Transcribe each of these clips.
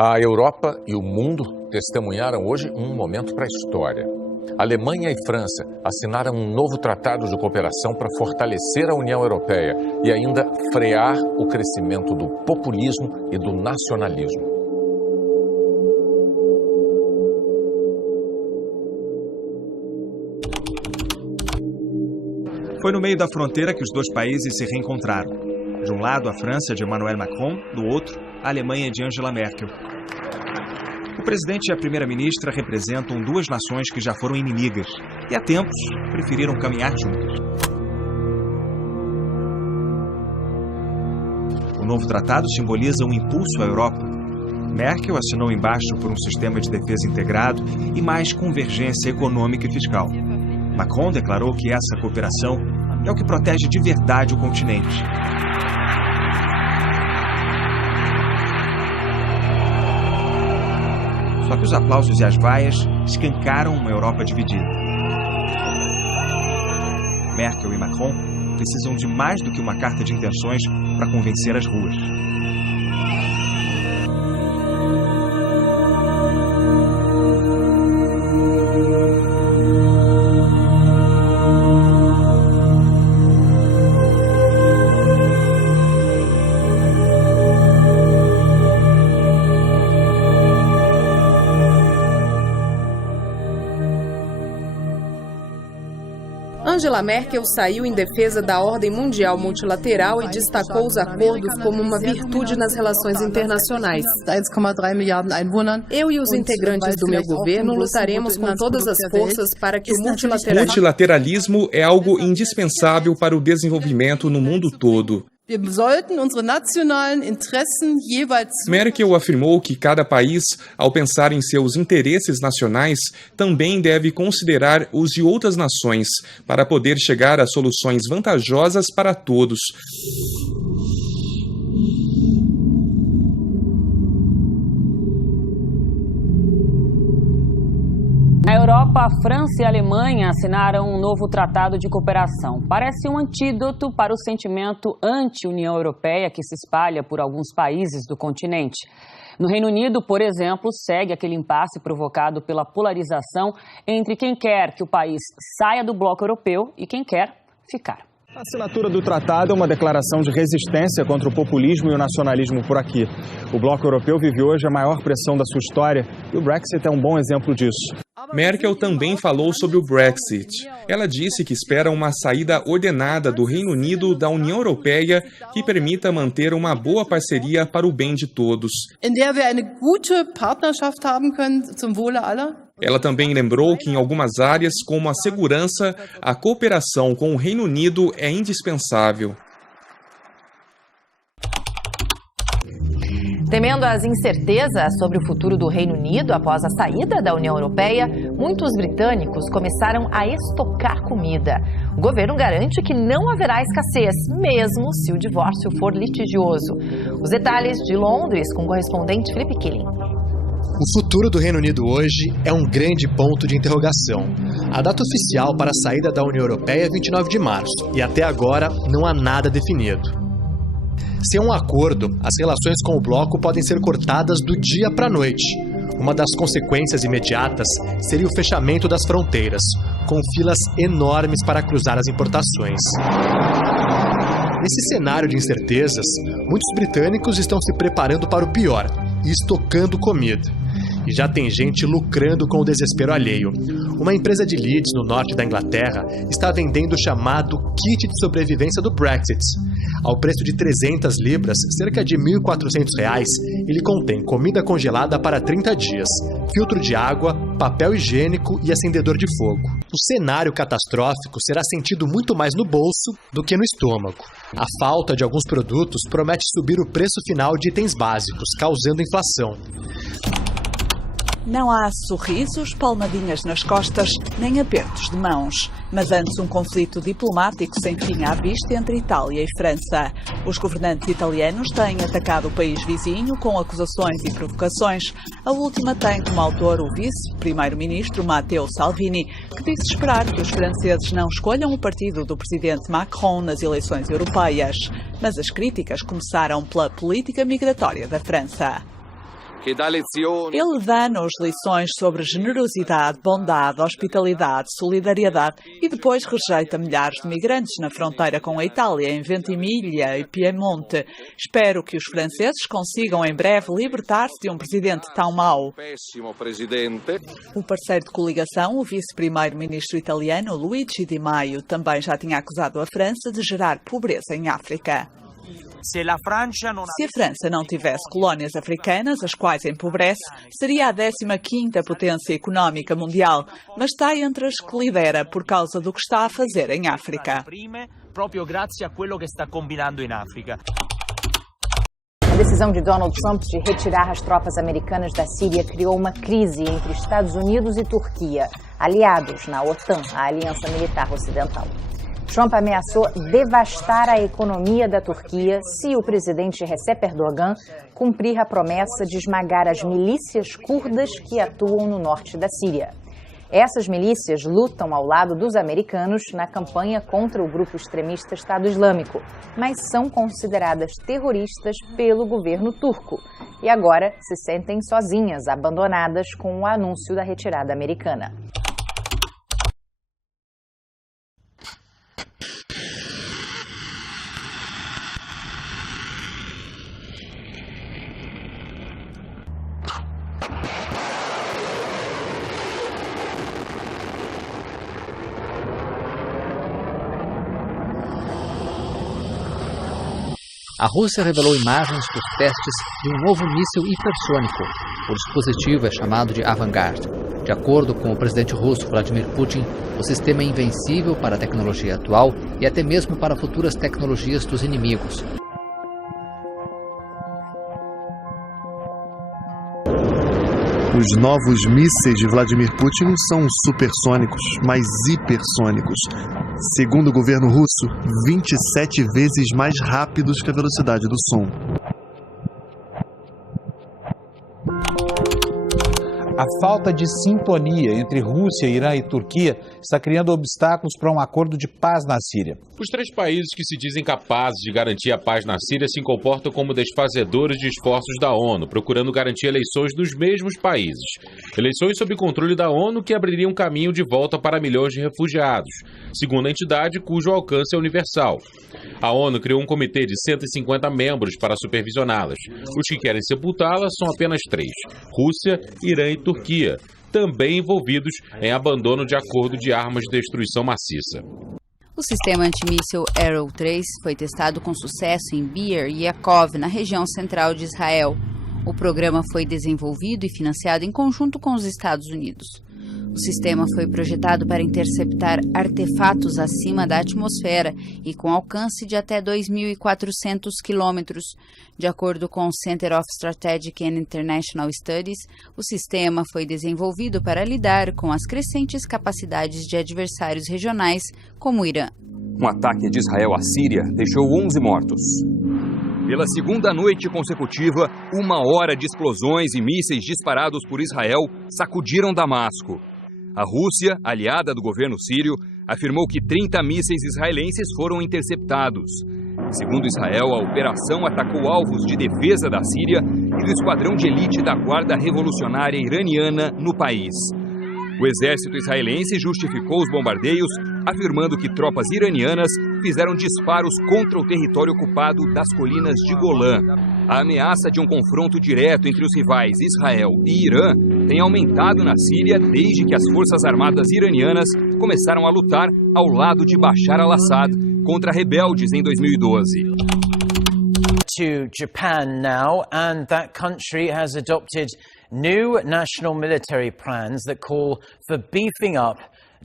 A Europa e o mundo testemunharam hoje um momento para a história. Alemanha e França assinaram um novo tratado de cooperação para fortalecer a União Europeia e ainda frear o crescimento do populismo e do nacionalismo. Foi no meio da fronteira que os dois países se reencontraram. De um lado, a França de Emmanuel Macron, do outro, a Alemanha de Angela Merkel. O presidente e a primeira-ministra representam duas nações que já foram inimigas e, há tempos, preferiram caminhar juntas. O novo tratado simboliza um impulso à Europa. Merkel assinou embaixo por um sistema de defesa integrado e mais convergência econômica e fiscal. Macron declarou que essa cooperação é o que protege de verdade o continente. Só que os aplausos e as vaias escancaram uma Europa dividida. Merkel e Macron precisam de mais do que uma carta de intenções para convencer as ruas. Angela Merkel saiu em defesa da ordem mundial multilateral e destacou os acordos como uma virtude nas relações internacionais. Eu e os integrantes do meu governo lutaremos com todas as forças para que o multilateralismo é algo indispensável para o desenvolvimento no mundo todo. Merkel afirmou que cada país, ao pensar em seus interesses nacionais, também deve considerar os de outras nações, para poder chegar a soluções vantajosas para todos. Na Europa, a França e a Alemanha assinaram um novo tratado de cooperação. Parece um antídoto para o sentimento anti-União Europeia que se espalha por alguns países do continente. No Reino Unido, por exemplo, segue aquele impasse provocado pela polarização entre quem quer que o país saia do bloco europeu e quem quer ficar. A assinatura do tratado é uma declaração de resistência contra o populismo e o nacionalismo por aqui. O bloco europeu vive hoje a maior pressão da sua história e o Brexit é um bom exemplo disso. Merkel também falou sobre o Brexit. Ela disse que espera uma saída ordenada do Reino Unido da União Europeia que permita manter uma boa parceria para o bem de todos. Ela também lembrou que em algumas áreas, como a segurança, a cooperação com o Reino Unido é indispensável. Temendo as incertezas sobre o futuro do Reino Unido após a saída da União Europeia, muitos britânicos começaram a estocar comida. O governo garante que não haverá escassez, mesmo se o divórcio for litigioso. Os detalhes de Londres com o correspondente Felipe Killing. O futuro do Reino Unido hoje é um grande ponto de interrogação. A data oficial para a saída da União Europeia é 29 de março e até agora não há nada definido. Sem um acordo, as relações com o bloco podem ser cortadas do dia para a noite. Uma das consequências imediatas seria o fechamento das fronteiras, com filas enormes para cruzar as importações. Nesse cenário de incertezas, muitos britânicos estão se preparando para o pior e estocando comida. E já tem gente lucrando com o desespero alheio. Uma empresa de Leeds, no norte da Inglaterra, está vendendo o chamado kit de sobrevivência do Brexit. Ao preço de 300 libras, cerca de R$ 1.400, ele contém comida congelada para 30 dias, filtro de água, papel higiênico e acendedor de fogo. O cenário catastrófico será sentido muito mais no bolso do que no estômago. A falta de alguns produtos promete subir o preço final de itens básicos, causando inflação. Não há sorrisos, palmadinhas nas costas, nem apertos de mãos. Mas antes um conflito diplomático sem fim à vista entre Itália e França. Os governantes italianos têm atacado o país vizinho com acusações e provocações. A última tem como autor o vice-primeiro-ministro Matteo Salvini, que disse esperar que os franceses não escolham o partido do presidente Macron nas eleições europeias. Mas as críticas começaram pela política migratória da França. Ele dá-nos lições sobre generosidade, bondade, hospitalidade, solidariedade e depois rejeita milhares de migrantes na fronteira com a Itália, em Ventimiglia e Piemonte. Espero que os franceses consigam em breve libertar-se de um presidente tão mau. O parceiro de coligação, o vice-primeiro-ministro italiano Luigi Di Maio, também já tinha acusado a França de gerar pobreza em África. Se a França não tivesse colónias africanas, as quais empobrece, seria a 15ª potência económica mundial, mas está entre as que lidera por causa do que está a fazer em África. A decisão de Donald Trump de retirar as tropas americanas da Síria criou uma crise entre Estados Unidos e Turquia, aliados na OTAN, a Aliança Militar Ocidental. Trump ameaçou devastar a economia da Turquia se o presidente Recep Erdogan cumprir a promessa de esmagar as milícias curdas que atuam no norte da Síria. Essas milícias lutam ao lado dos americanos na campanha contra o grupo extremista Estado Islâmico, mas são consideradas terroristas pelo governo turco e agora se sentem sozinhas, abandonadas com o anúncio da retirada americana. A Rússia revelou imagens dos testes de um novo míssil hipersônico. O dispositivo é chamado de Avangard. De acordo com o presidente russo Vladimir Putin, o sistema é invencível para a tecnologia atual e até mesmo para futuras tecnologias dos inimigos. Os novos mísseis de Vladimir Putin não são supersônicos, mas hipersônicos. Segundo o governo russo, 27 vezes mais rápidos que a velocidade do som. A falta de sintonia entre Rússia, Irã e Turquia está criando obstáculos para um acordo de paz na Síria. Os três países que se dizem capazes de garantir a paz na Síria se comportam como desfazedores de esforços da ONU, procurando garantir eleições nos mesmos países. Eleições sob controle da ONU que abririam caminho de volta para milhões de refugiados, segundo a entidade cujo alcance é universal. A ONU criou um comitê de 150 membros para supervisioná-las. Os que querem sepultá-las são apenas 3: Rússia, Irã e Turquia, também envolvidos em abandono de acordo de armas de destruição maciça. O sistema antimíssil Arrow 3 foi testado com sucesso em Be'er Yaakov, na região central de Israel. O programa foi desenvolvido e financiado em conjunto com os Estados Unidos. O sistema foi projetado para interceptar artefatos acima da atmosfera e com alcance de até 2.400 quilômetros. De acordo com o Center of Strategic and International Studies, o sistema foi desenvolvido para lidar com as crescentes capacidades de adversários regionais, como o Irã. Um ataque de Israel à Síria deixou 11 mortos. Pela segunda noite consecutiva, 1 hora de explosões e mísseis disparados por Israel sacudiram Damasco. A Rússia, aliada do governo sírio, afirmou que 30 mísseis israelenses foram interceptados. Segundo Israel, a operação atacou alvos de defesa da Síria e do esquadrão de elite da Guarda Revolucionária Iraniana no país. O exército israelense justificou os bombardeios, afirmando que tropas iranianas fizeram disparos contra o território ocupado das colinas de Golã. A ameaça de um confronto direto entre os rivais Israel e Irã tem aumentado na Síria desde que as forças armadas iranianas começaram a lutar ao lado de Bashar al-Assad contra rebeldes em 2012. To Japan now, and that country has adopted new national military plans that call for beefing up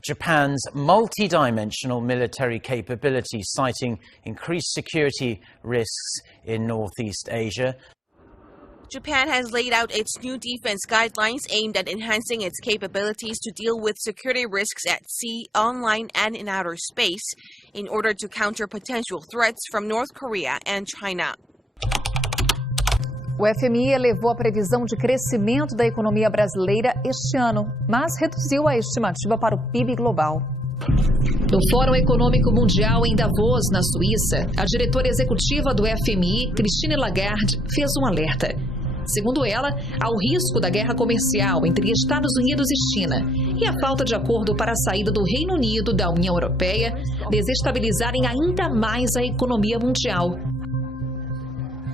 Japan's multi-dimensional military capability, citing increased security risks in Northeast Asia. Japan has laid out its new defense guidelines aimed at enhancing its capabilities to deal with security risks at sea, online, and in outer space in order to counter potential threats from North Korea and China. O FMI elevou a previsão de crescimento da economia brasileira este ano, mas reduziu a estimativa para o PIB global. No Fórum Econômico Mundial em Davos, na Suíça, a diretora executiva do FMI, Christine Lagarde, fez um alerta. Segundo ela, há o risco da guerra comercial entre Estados Unidos e China e a falta de acordo para a saída do Reino Unido da União Europeia desestabilizarem ainda mais a economia mundial.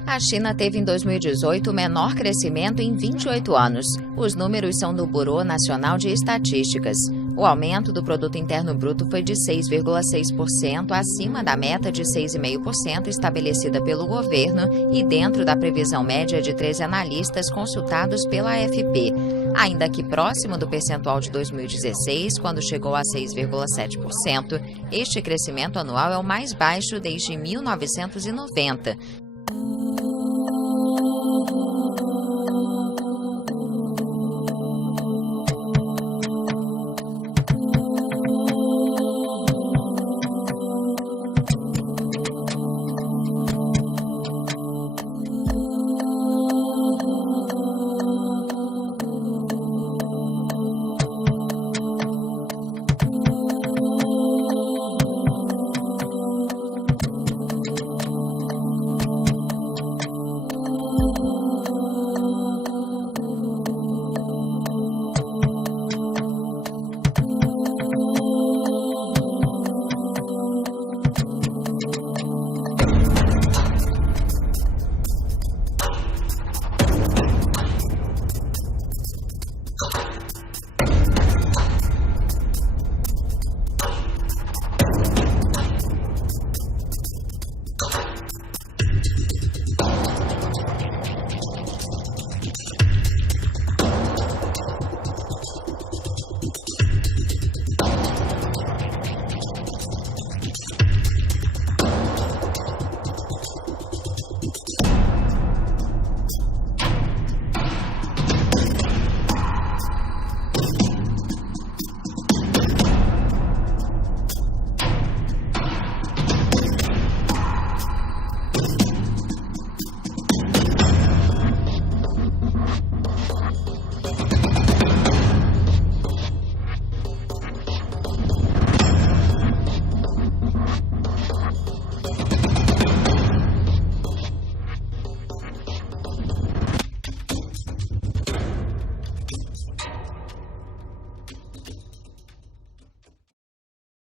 A China teve em 2018 o menor crescimento em 28 anos. Os números são do Bureau Nacional de Estatísticas. O aumento do Produto Interno Bruto foi de 6,6%, acima da meta de 6,5% estabelecida pelo governo e dentro da previsão média de 13 analistas consultados pela AFP. Ainda que próximo do percentual de 2016, quando chegou a 6,7%, este crescimento anual é o mais baixo desde 1990.